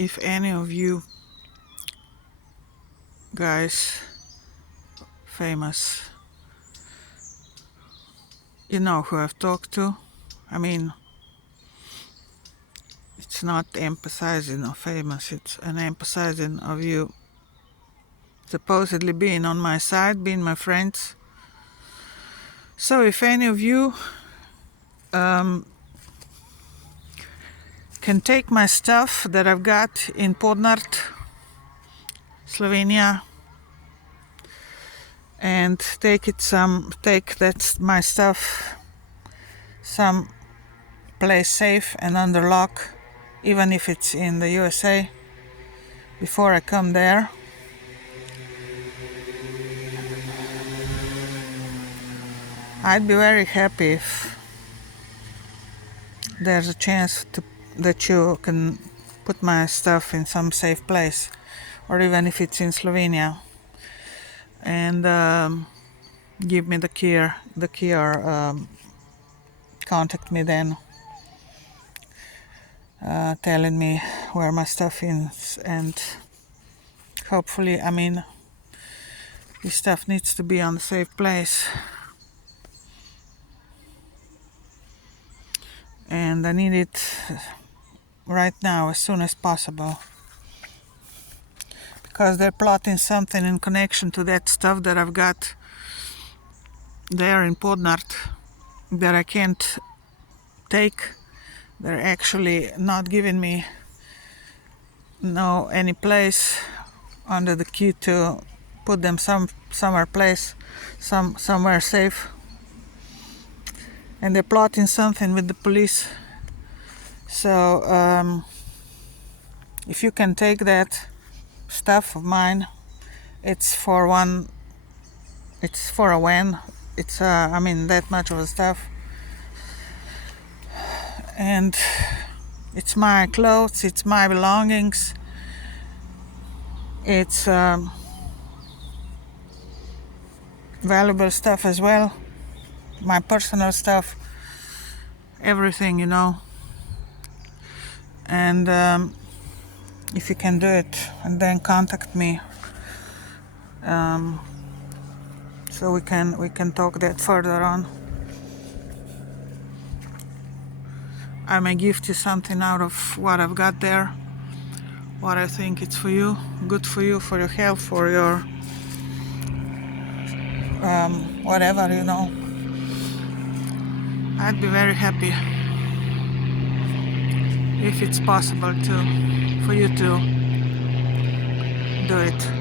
if any of you guys famous, you know who I've talked to. I mean, it's not emphasizing of famous, it's an emphasizing of you supposedly being on my side, being my friends. So if any of you can take my stuff that I've got in Podnart, Slovenia, and take that my stuff some place safe and under lock, even if it's in the USA, before I come there. I'd be very happy if there's a chance that you can put my stuff in some safe place, or even if it's in Slovenia, and give me the key or contact me then, telling me where my stuff is, and hopefully, I mean, this stuff needs to be on a safe place, and I need it right now, as soon as possible, because they're plotting something in connection to that stuff that I've got there in Podnart that I can't take. They're actually not giving me any place under the key to put them somewhere safe, and they're plotting something with the police. So if you can take that stuff of mine, it's for a when. It's I mean, that much of the stuff, and it's my clothes, it's my belongings, it's valuable stuff as well, my personal stuff, everything, you know. And if you can do it, and then contact me, so we can talk that further on. I may gift you something out of what I've got there, what I think it's for you, good for you, for your health, for your whatever, you know. I'd be very happy if it's possible for you to do it.